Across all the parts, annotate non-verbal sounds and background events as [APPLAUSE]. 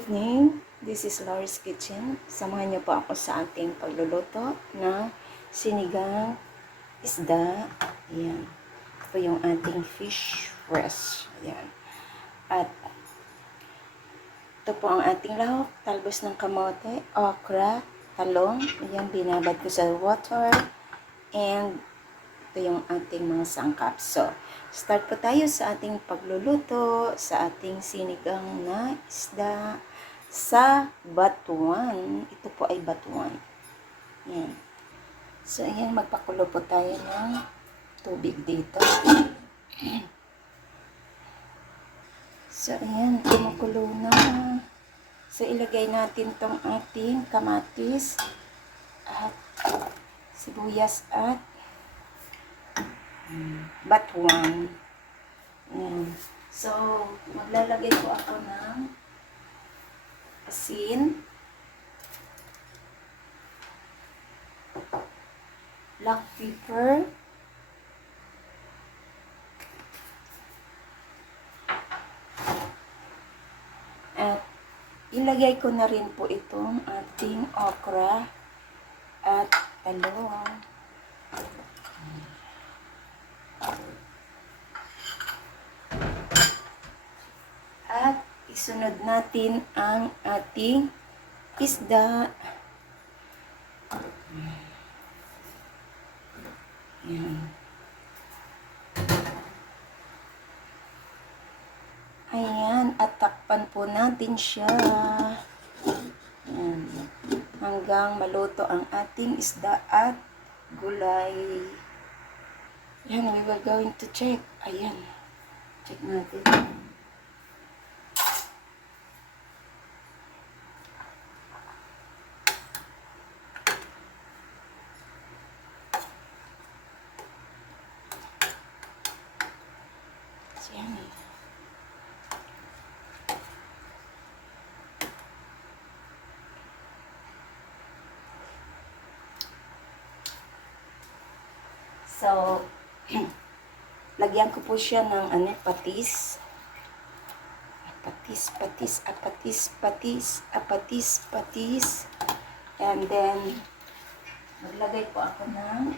evening. This is Laura's Kitchen. Samahan niyo po ako sa ating pagluluto ng sinigang isda. Ayan. Ito yung ating fish fresh. Ayan. At ito po ang ating lahok. Talbos ng kamote, okra, talong. Ayan, binabad ko sa water. And ito yung ating mga sangkap. So, start po tayo sa ating pagluluto sa ating sinigang na isda sa batuan. Ito po ay batuan. Yan. So, ayan, magpakulo po tayo ng tubig dito. So, ayan, kumukulo na. So, ilagay natin tong ating kamatis at sibuyas at batuan. Ayan. So, maglalagay ko ako ng asin, black pepper, at ilagay ko na rin po itong ating okra at talong. At isunod natin ang ating isda. Yan. Ayan, at takpan po natin siya. Yan. Hanggang maluto ang ating isda at gulay. Yan, we were going to check. Ayan. Check natin. So, yan eh. So, [CLEARS THROAT] lagyan ko po siya ng ano, patis. Patis, patis, apatis, patis, apatis, patis. And then, maglagay po ako ng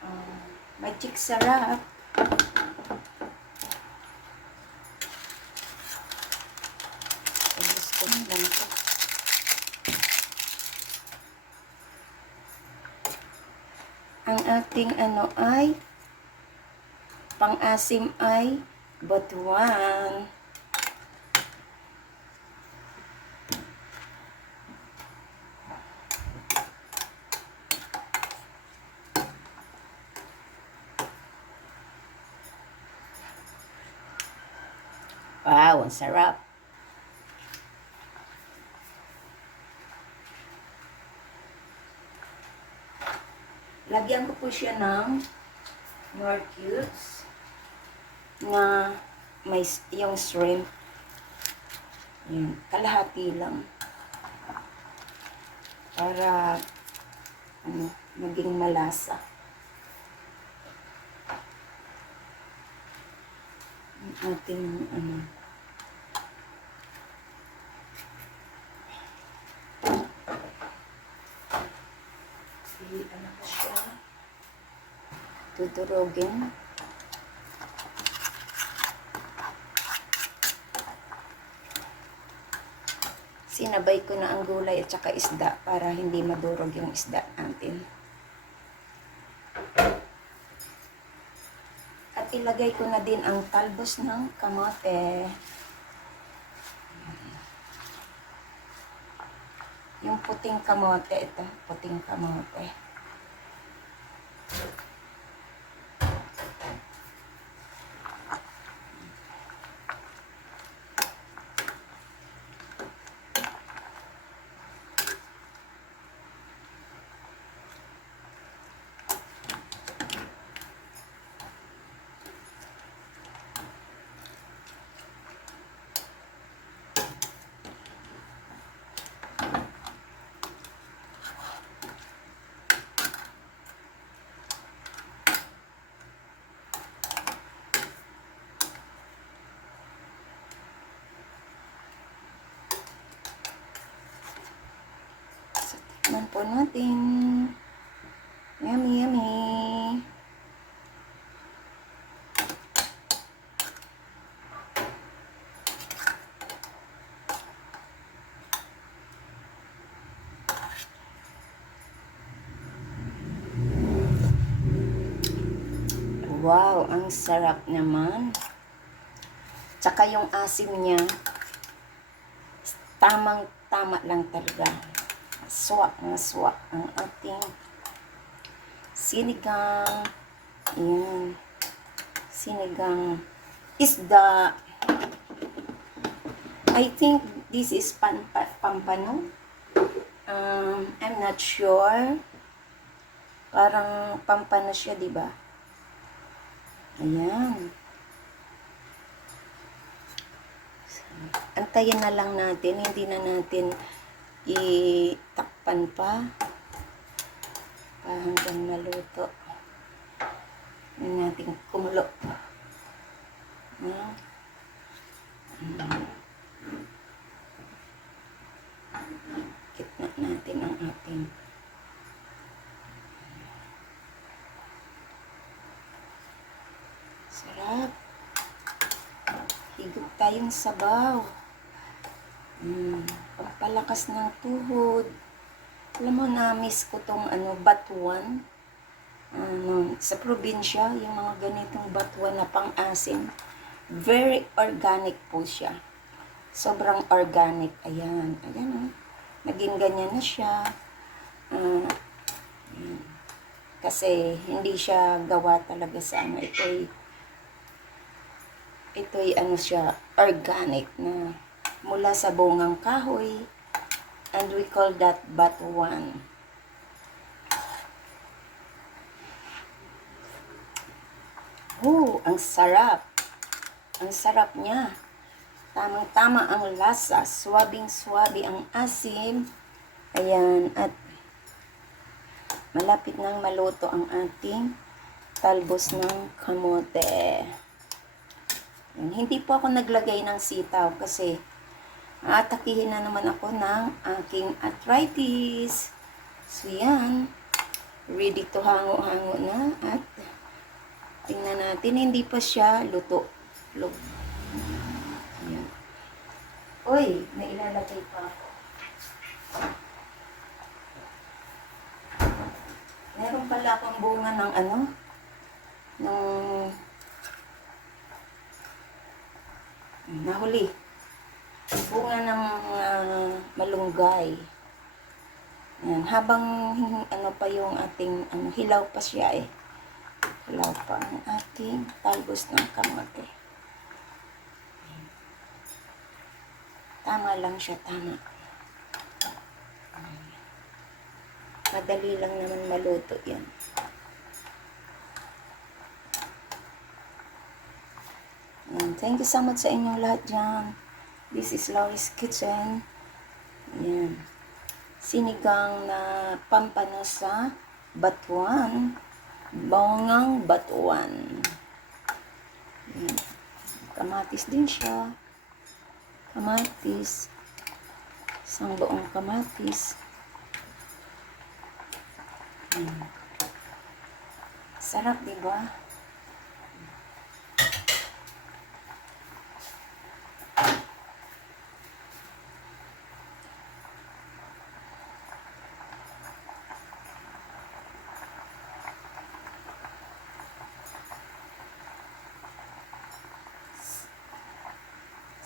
um, magic sarap. Gusto ko lang ito. Ang ating ano ay pang-asim ay batuan. Wow, ang sarap. Lagyan ko po siya ng more cubes na may yung shrimp. Yan, kalahati lang. Para ano, maging malasa. Ang ating ano, i ano ko siya, tudurogin. Sinabay ko na ang gulay at saka isda para hindi madurog yung isda natin. At ilagay ko na din ang talbos ng kamote. Yung puting kamote, ito, puting kamote. Po natin. Yummy, yummy. Wow, ang sarap naman. Tsaka yung asim niya, tamang-tama lang talaga. Swak na swak ang ating sinigang. Ayan. Sinigang isda. I think this is pan, pa, pampano. Um, I'm not sure. Parang pampano siya, di ba? Ayan. Antayin na lang natin. Hindi na natin itakpan pa. Pa hanggang maluto. Yan natin kumulo. Ayan. Kitna natin ang ating Sarap. Higop tayong sabaw. Mm, pampalakas ng tuhod. Alam mo, na-miss ko tong ano, batuan. Ano, sa probinsya, yung mga ganitong batuan na pang-asim. Very organic po siya. Sobrang organic. Ayan. Ayan, oh. Naging ganyan na siya. Ayan. Kasi hindi siya gawa talaga sa ano. Ito'y ito'y ano siya, organic na mula sa bungang kahoy. And we call that batuan. Oh, ang sarap. Ang sarap niya. Tamang-tama ang lasa. Swabing-swabi ang asim. Ayan. At malapit nang maluto ang ating talbos ng kamote. Hindi po ako naglagay ng sitaw kasi aatakihin na naman ako ng aking arthritis. So yan, ready to hango-hango na at tingnan natin, hindi pa siya luto. Look. Ayan. Uy, may ilalagay pa ako. Meron pala akong bunga ng ano, ng nahuli. Bunga ng ah, malunggay. Yan. Habang ano pa yung ating ano, hilaw pa siya eh. Hilaw pa ang ating talbos ng kamote. Tama lang siya, tama. Madali lang naman maluto yan. Yan. Thank you so much sa inyong lahat dyan. This is Laurie's Kitchen. Yan. Sinigang na pampano sa batuan. Bongang batuan. Yan. Kamatis din siya. Kamatis. Isang buong kamatis. Yan. Sarap, di ba?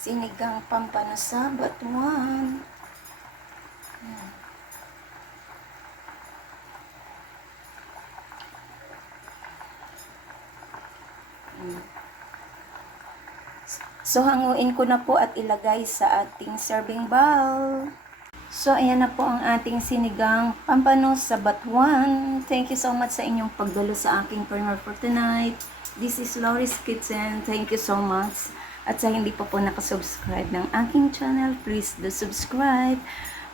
Sinigang pampano sa batuan. So, hanguin ko na po at ilagay sa ating serving bowl. So, ayan na po ang ating sinigang pampano sa batuan. Thank you so much sa inyong pagdalo sa aking corner for tonight. This is Laurie's Kitchen. Thank you so much. At sa hindi pa po nakasubscribe ng aking channel, please do subscribe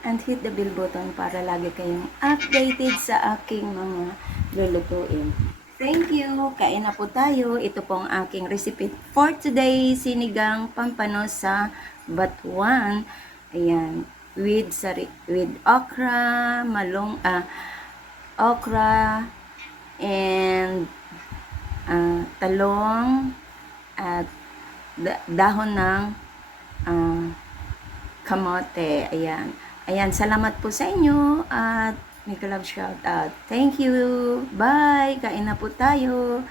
and hit the bell button para lagi kayong updated sa aking mga lulutuin. Thank you! Kain na po tayo. Ito po ang aking recipe for today. Sinigang pampano sa batuan. Ayan. with sari with okra, malong ah okra and ah, talong at dahon ng ah, kamote. Ayan. Ayan, salamat po sa inyo at may love shout out. Thank you. Bye. Kain na po tayo.